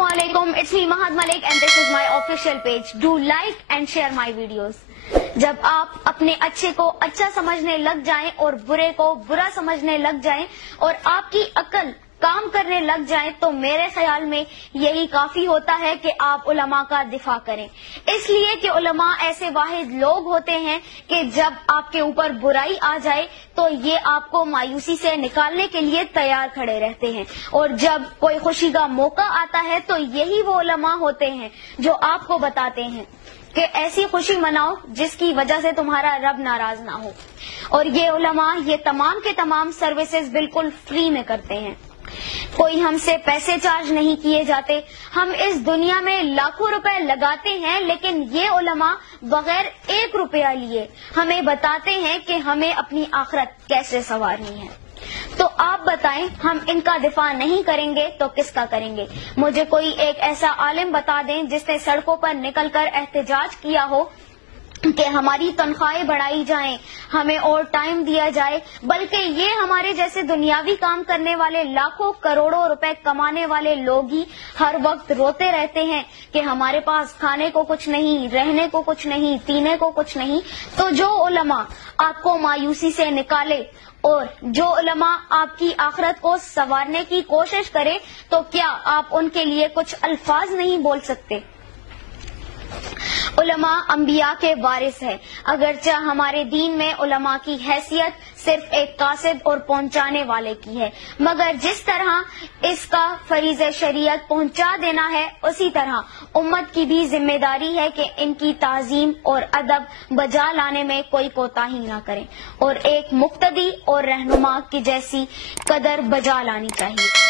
Assalamualaikum, it's me Mahad Malik and this is my official page. Do like and share my videos. जब आप अपने अच्छे को अच्छा समझने लग जाएं और बुरे को बुरा समझने लग जाएं और आपकी अक्ल काम करने लग जाएं तो मेरे ख्याल में यही काफी होता है कि आप उलमा का दिफा करें, इसलिए कि उलमा ऐसे वाहिद लोग होते हैं कि जब आपके ऊपर बुराई आ जाए तो ये आपको मायूसी से निकालने के लिए तैयार खड़े रहते हैं, और जब कोई खुशी का मौका आता है तो यही वो उलमा होते हैं जो आपको बताते हैं कि ऐसी खुशी मनाओ जिसकी वजह से तुम्हारा रब नाराज ना हो। और ये उलमा ये तमाम के तमाम सर्विसेज बिल्कुल फ्री में करते हैं, कोई हमसे पैसे चार्ज नहीं किए जाते। हम इस दुनिया में लाखों रुपए लगाते हैं, लेकिन ये उलमा बगैर 1 रुपया लिए हमें बताते हैं कि हमें अपनी आखिरत कैसे संवारनी है। तो आप बताएं, हम इनका दिफा नहीं करेंगे तो किसका करेंगे? मुझे कोई एक ऐसा आलिम बता दें जिसने सड़कों पर निकलकर एहतजाज किया हो कि हमारी तनख्वाहें बढ़ाई जाएं, हमें और टाइम दिया जाए, बल्कि ये हमारे जैसे दुनियावी काम करने वाले लाखों करोड़ों रुपए कमाने वाले लोग ही हर वक्त रोते रहते हैं कि हमारे पास खाने को कुछ नहीं, रहने को कुछ नहीं, पीने को कुछ नहीं। तो जो उलमा आपको मायूसी से निकाले और जो उलमा आपकी आखिरत को संवारने की कोशिश करे, तो क्या आप उनके लिए कुछ अल्फाज नहीं बोल सकते? उलमा अंबिया के वारिस है। अगरचे हमारे दीन में उलमा की हैसियत सिर्फ एक कासिद और पहुंचाने वाले की है, मगर जिस तरह इसका फरीज शरीयत पहुंचा देना है, उसी तरह उम्मत की भी जिम्मेदारी है कि इनकी ताजीम और अदब बजा लाने में कोई कोताही न करें और एक मुक्तदी और रहनुमा की जैसी कदर बजा लानी चाहिए।